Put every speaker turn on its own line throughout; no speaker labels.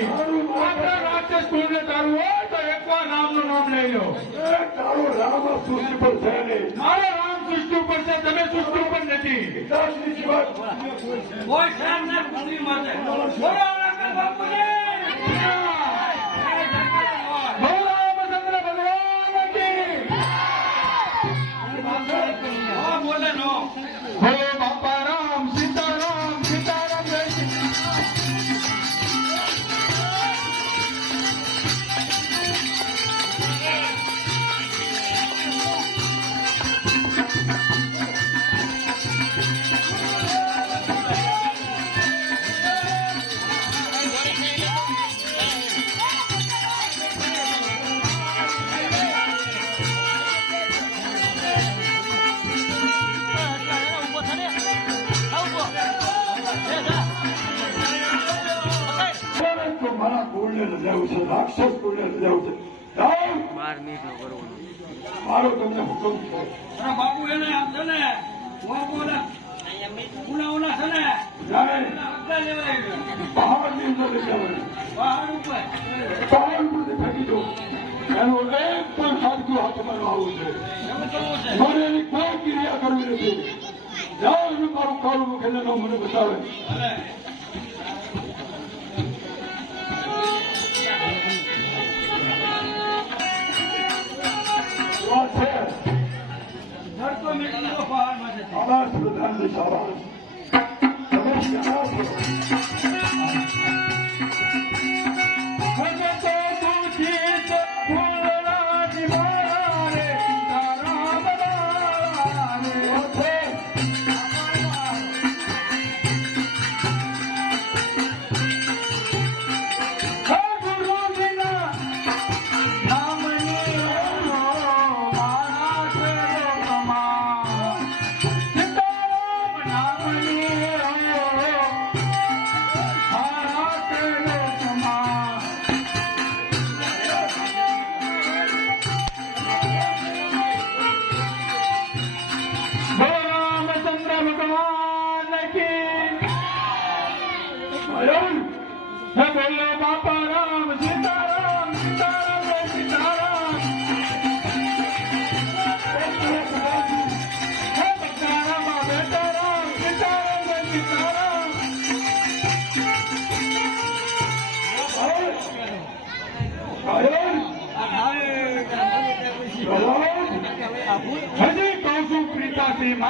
આપણા હોય તો એકવાર રામનું નામ લઈ લો.
તારો રામ સૃષ્ટિ પર છે
મારો રામ સૃષ્ટિ ઉપર છે, તમે સૃષ્ટિ ઉપર નથી.
કોઈ શેમ ને પુત્રી માટે
મારો તમને હુકમ છે.
અરે બાપુ એને આમ છે ને ઉના છે ને.
જાય
એના હપ્તા લેવાય. ગયો.
પહાડની અંદર લઈ જવાનું.
પહાડ ઉપર.
પહાડ ઉપરથી ફેંકી દો. એનો એક પણ સાચું હાથમાં ન આવવું છે.
એમ કરવું
એની કોઈ ક્રિયા કરવી નથી. જાઓ એનું મારું કાળું મુખેને મને બતાવે.
对面一个，好
了，是？
了。Thank you.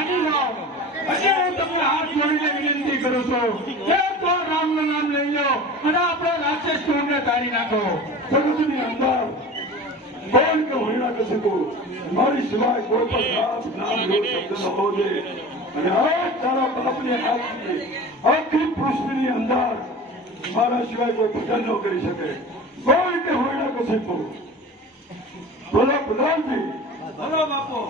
પ્રીતાશ્રી માની જાઓ હજી હું તમને હાથ જોડીને વિનંતી કરું છું. કે તો રામનું નામ લઈ લો અને આપણા રાક્ષસ કુળને તારી નાખો.
જગતની અંદર કોઈ કે હોઈના કે શકો મારી સિવાય કોઈ પણ નામ નામ લોટ શબ્દ ન હોવો અને આ તારા બાપને હાથની આખી પૃથ્વીની અંદર મારા સિવાય કોઈ ભજન ન કરી શકે. કોઈ કે હોઈના કે શકો બોલો, પ્રધાનજી.
બોલો બાપુ.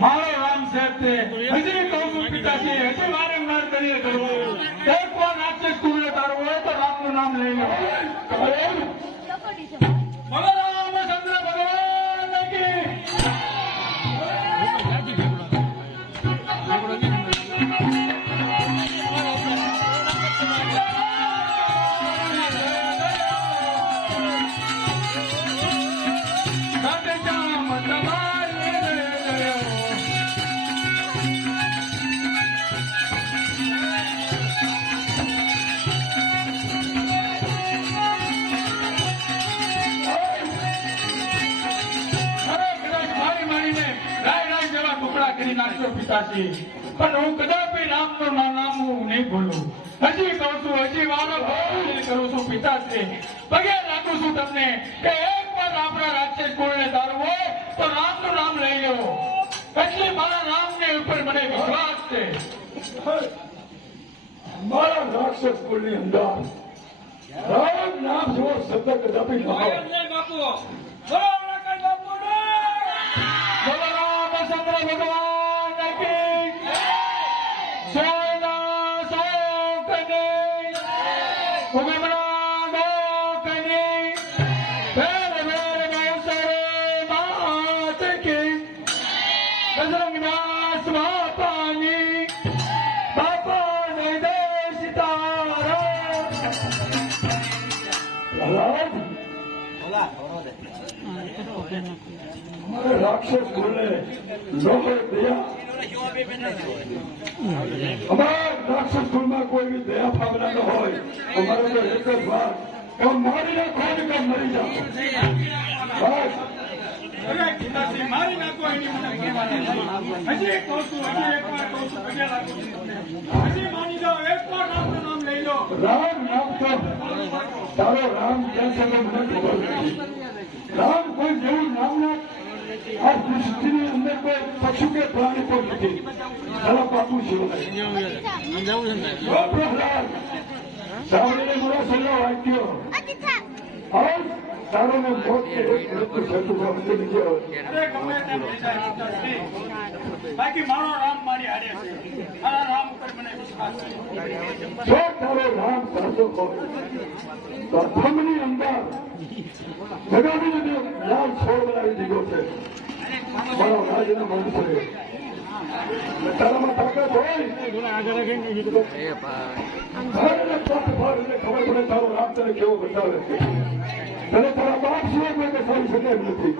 મારો રામ સાહેબ છે. હજી કહું છું પિતાજી, હજી વારંવાર કરીએ કરવું. એક વાર રાક્ષસ કુળને તારવું હોય તો રામનું નામ લઈ લો. નાખશો પણ હું કદાપી રામનું ના- નામ હું નહીં ભૂલું. હજી કહું છું હજી વારો કરું છું પિતાશ્રી. પગે રાખું છું તમને કે એક વાર આપણા રાક્ષસ કુળને તારવું હોય તો રામનું નામ લઈ લો. એટલે મારા રામને ઉપર મને વિશ્વાસ છે.
મારા રાક્ષસ કુળની અંદર રામ નામ જેવો શબ્દ કદાપી ન હોય
બાપુ. બોલો
રામચંદ્ર ભગવાન
રાક્ષસ અમારા રાક્ષસ કુળમાં કોઈ બી દયા ભાવના ન હોય અમારે તો એક જ વાત, કે મારી નાખો કે મરી જાઓ
મારી નાખો એની. હજી એક વાર. હજી માની જાઓ, એક વાર
રામ નામ તો તારો રામ રામ કોઈ જેવું નામ ના આ સૃષ્ટિની અંદર કોઈ પશુ કે પ્રાણી કોઈ નથી. તારા બાપુ સાંભળીને મારો સલ્લો વાંચ્યો.
બાકી મારો રામ મારી હારે છે મારા રામ ઉપર મને વિશ્વાસ છે
તારો રામ સાચો હોય પ્રથમની અંદર જગાવીને લાલ છોડ બનાવી દીધો છે મારો રાજના મનુષ્ય તારામાં તાકાત હોય ખબર પડે તારો રામ તને કેવો બતાવે તને તારા બાપ સિવાય કોઈ બતાવી શકે એમ નથી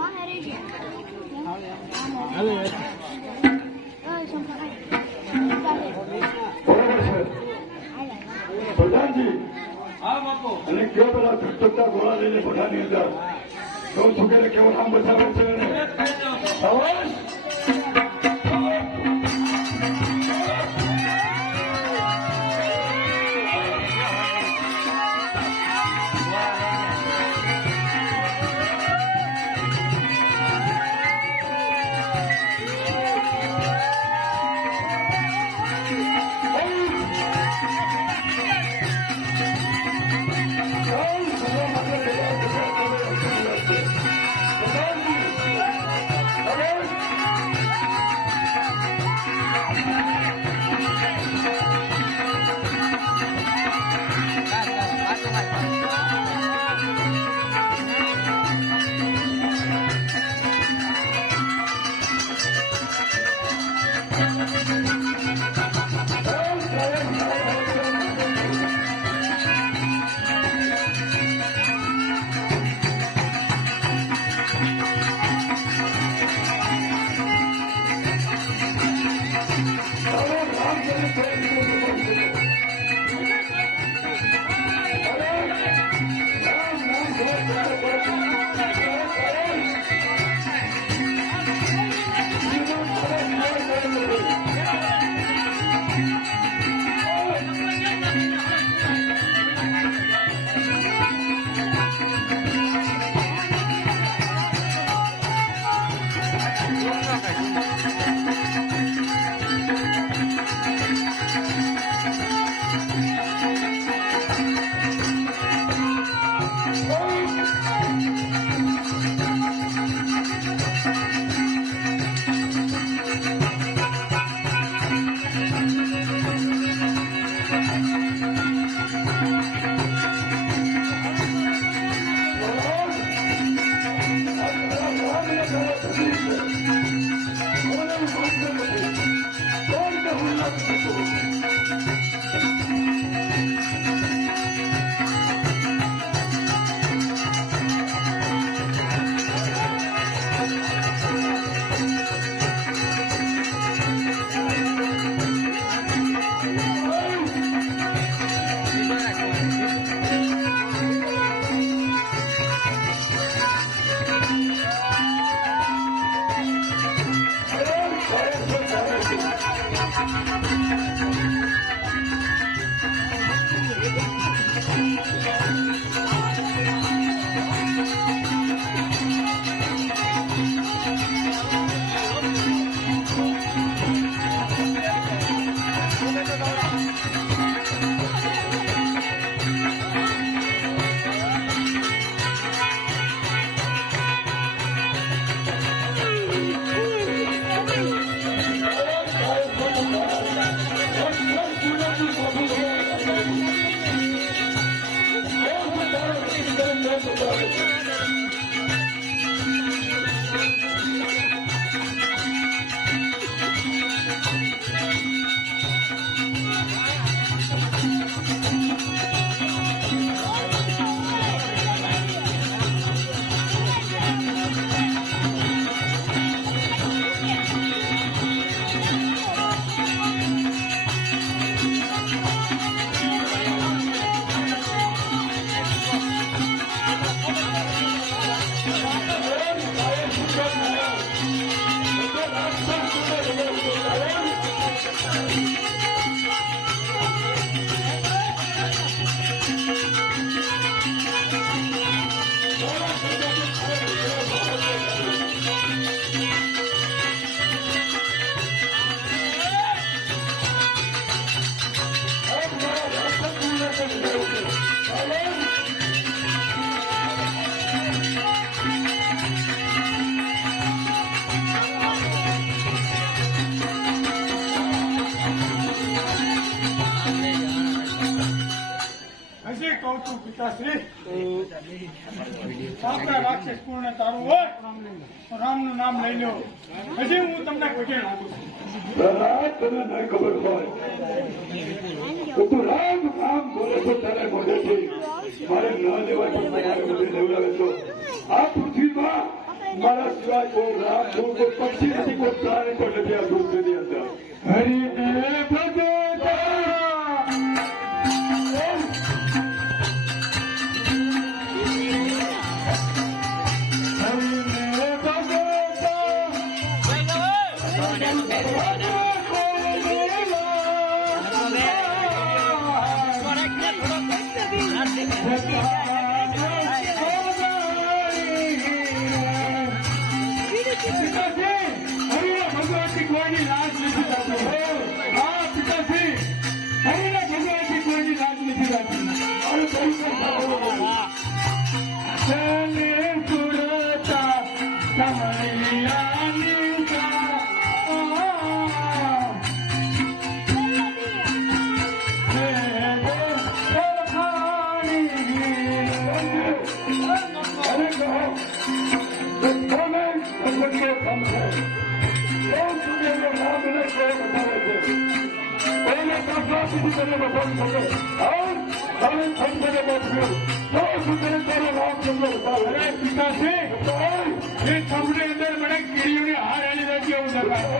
બરાબર છે પ્રધાનજી
હા બાપુ
અને કયો પેલા ધકધકતા ગોળા લઈને Thank you. કહું
આપણા રાક્ષસ પૂર્ણ તારું હોય તો રામનું નામ લઈ લો હજી હું તમને પગે લાગુ છું
તને ખબર હોય તું રામ રામ બોલે તો તારે મોઢેથી મારે ન લેવાય છો આ પૃથ્વીમાં મારા સિવાય કોઈ રામ કોઈ પક્ષી નથી કોઈ પ્રાણી પણ નથી આ પૃથ્વીની અંદર
હરિને ભગતા ભગવાન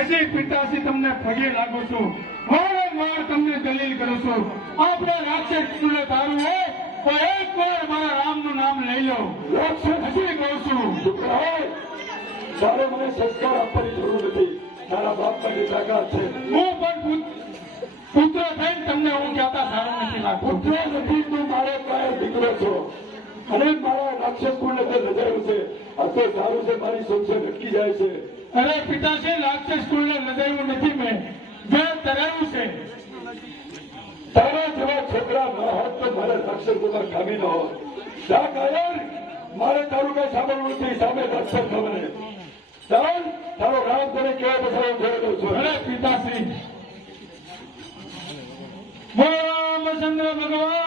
હજી પિતાશ્રી તમને પગે લાગુ છું. વારંવાર તમને દલીલ કરું છું. આપણે રાક્ષસ તુલે તારું હોય તો એક વાર મારા નામ લઈ લો. હજી કહું છું.
છોકરાઓ, મને સંસ્કાર આપવાની જરૂર નથી તારા બાપ માટે તાકાત છે.
હું પણ પુત્ર થઈને તમને હું કહેતા સારું નથી લાગતો.
પુત્ર નથી તું મારો કાયર દીકરો છો? અને મારા રાક્ષસ કુળને તે નજાયું છે અત્યારે સારું છે મારી સંશય અટકી જાય છે.
અરે પિતાશ્રી રાક્ષસ કુળને લજાયું નથી મેં. જે તરાયું છે.
તારા જેવા છોકરા ન હોત તો મારે રાક્ષસ કુળમાં ખામી ન હોત. જા મારે તારું કઈ સાંભળવું નથી. સામે રાક્ષસ ખબર ચાલ તારો રામ તને કેવો બસારો જોયેલો છો
હે પિતાશ્રી રામચંદ્ર ભગવાન